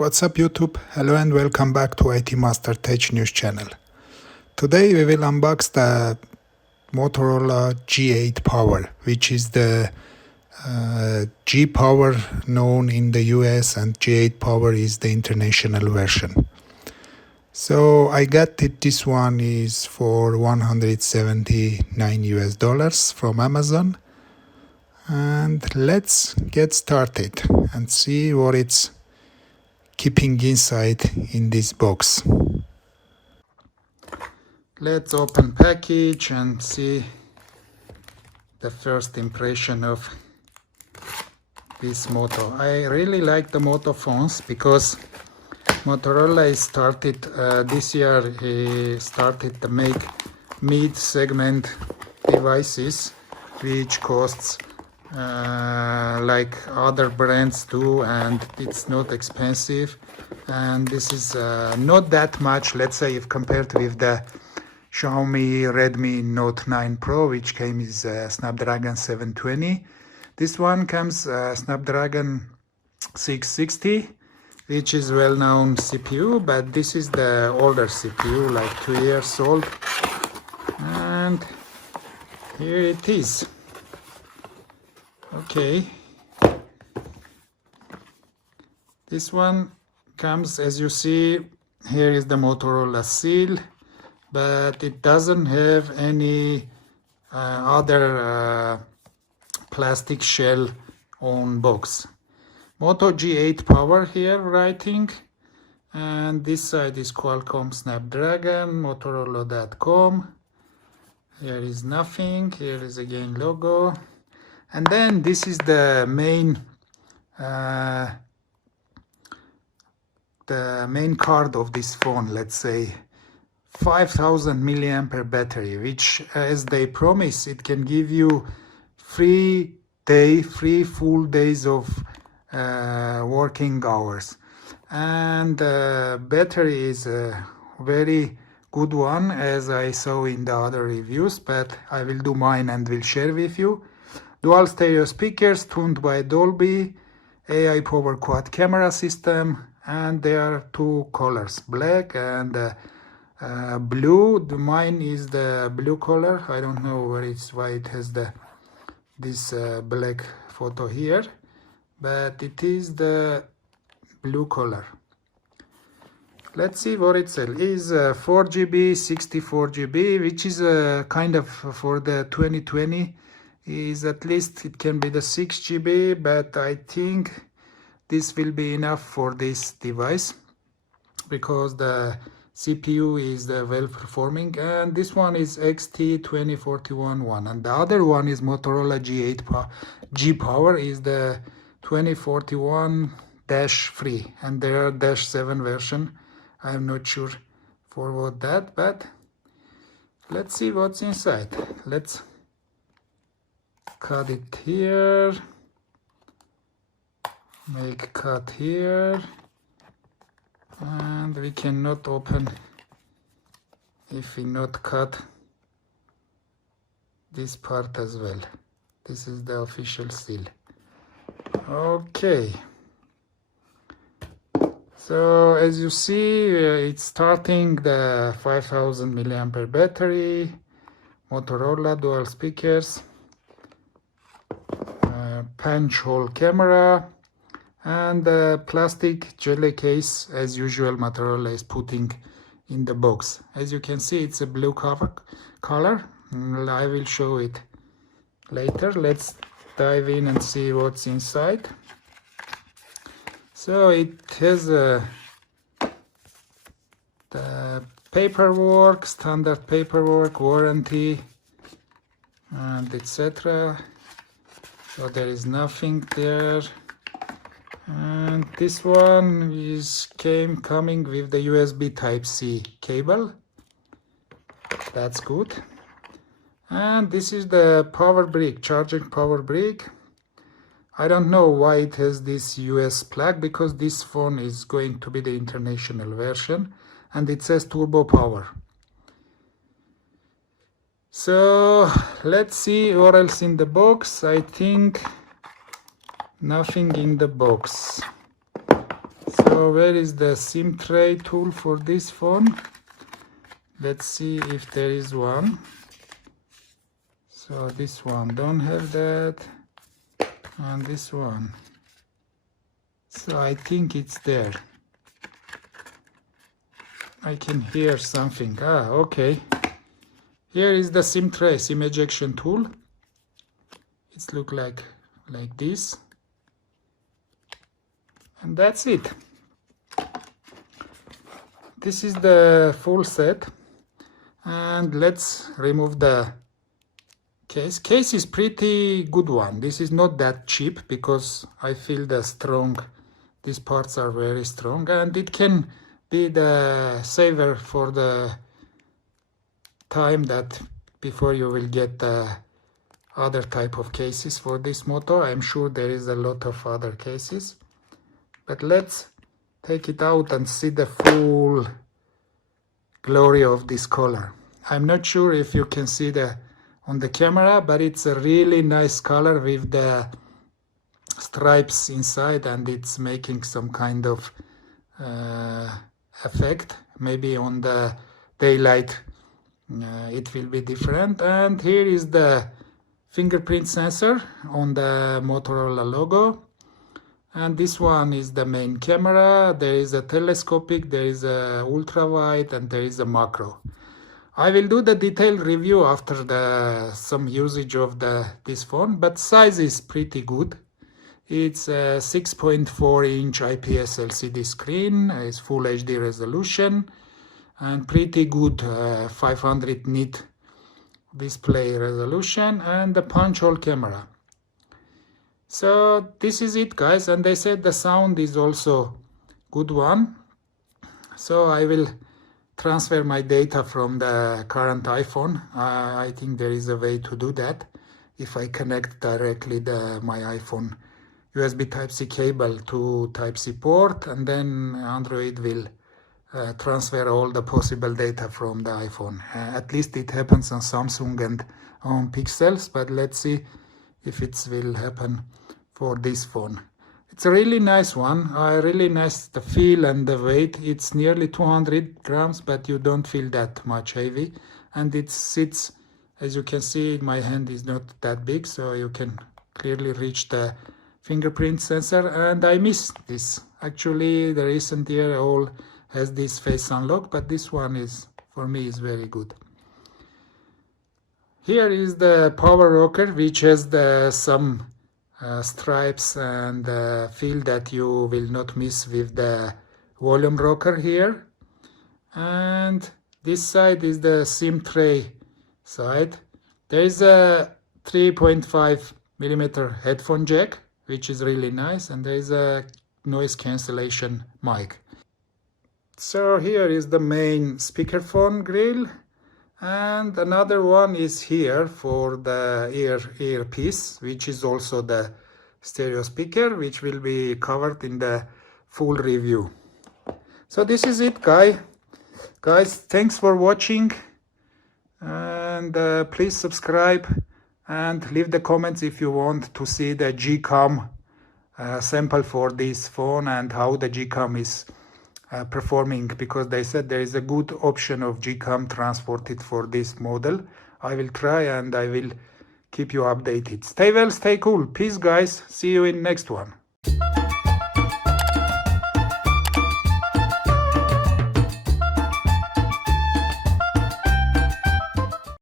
What's up YouTube? Hello and welcome back to ITMASTER-TECHNEWS channel. Today we will unbox the Motorola G8 Power, which is the G Power known in the US, and G8 Power is the international version. So I got it. This one is for $179 from Amazon. And let's get started and see what it's keeping inside in this box. Let's open package and see the first impression of this Moto. I really like the Moto phones because Motorola started this year. He started to make mid-segment devices, which costs like other brands do, and it's not expensive, and this is not that much, let's say, if compared with the Xiaomi Redmi Note 9 Pro, which came with Snapdragon 720. This one comes Snapdragon 660, which is well-known CPU, but this is the older CPU, like 2 years old, and here it is. Okay, this one comes, as you see, here is the Motorola seal, but it doesn't have any other plastic shell on box. Moto G8 Power here writing, and this side is Qualcomm Snapdragon, Motorola.com. Here is nothing, here is again logo. And then this is the main card of this phone, let's say 5000 milliampere battery, which, as they promise, it can give you three full days of working hours. And battery is a very good one, as I saw in the other reviews, but I will do mine and will share with you. Dual stereo speakers tuned by Dolby, AI power quad camera system, and there are two colors, black and blue. Mine is the blue color. I don't know why it has this black photo here, but it is the blue color. Let's see what it says. It is 4 GB, 64 GB, which is kind of for the 2020. Is at least it can be the 6 GB, but I think this will be enough for this device because the CPU is well performing, and this one is XT2041 and the other one is Motorola G Power is the 2041-3, and there are -7 version. I'm not sure for what that, but let's see what's inside. Let's cut it here, make cut here, and we cannot open if we not cut this part as well. This is the official seal. Okay, so as you see, it's starting the 5000 milliampere battery, Motorola dual speakers, punch hole camera, and the plastic jelly case, as usual, Motorola is putting in the box. As you can see, it's a blue color. I will show it later. Let's dive in and see what's inside. So it has the paperwork, standard paperwork, warranty, and etc. So there is nothing there, and this one is coming with the USB Type-C cable. That's good. And this is the power brick, charging power brick. I don't know why it has this US plug, because this phone is going to be the international version, and it says turbo power. So let's see what else in the box. I think nothing in the box. So So where is the SIM tray tool for this phone? Let's see if there is one. So this one don't have that, and this one. So I think it's there. I can hear something. Okay. Here is the SIM tray, SIM ejection tool. It's look like this. And that's it. This is the full set. And let's remove the case. Case is pretty good one. This is not that cheap because I feel these parts are very strong, and it can be the saver for the time that before you will get the other type of cases for this Moto. I'm sure there is a lot of other cases, but let's take it out and see the full glory of this color. I'm not sure if you can see on the camera, but it's a really nice color with the stripes inside, and it's making some kind of effect. Maybe on the daylight it will be different. And here is the fingerprint sensor on the Motorola logo, and this one is the main camera. There is a telescopic, there is a ultra wide, and there is a macro. I will do the detailed review after some usage of this phone, but size is pretty good. It's a 6.4-inch IPS LCD screen. It's full HD resolution and pretty good 500 nit display resolution, and the punch hole camera. So this is it, guys, and they said the sound is also good one. So I will transfer my data from the current iPhone. I think there is a way to do that if I connect directly my iPhone USB Type-C cable to Type-C port, and then Android will transfer all the possible data from the iPhone. At least it happens on Samsung and on Pixels, but let's see if it will happen for this phone. It's a really nice one. Really nice the feel and the weight. It's nearly 200 grams, but you don't feel that much heavy. And it sits, as you can see, my hand is not that big, so you can clearly reach the fingerprint sensor. And I miss this. Actually, the recent year all has this face unlock, but this one is, for me, is very good. Here is the power rocker, which has some stripes and feel that you will not miss with the volume rocker here. And this side is the SIM tray side. There is a 3.5mm headphone jack, which is really nice, and there is a noise cancellation mic. So here is the main speakerphone grill, and another one is here for the earpiece, which is also the stereo speaker, which will be covered in the full review. So this is it, guys. Thanks for watching, and please subscribe and leave the comments if you want to see the GCam sample for this phone and how the GCam is performing, because they said there is a good option of GCam transported for this model. I will try and I will keep you updated. Stay well, stay cool. Peace, guys. See you in next one.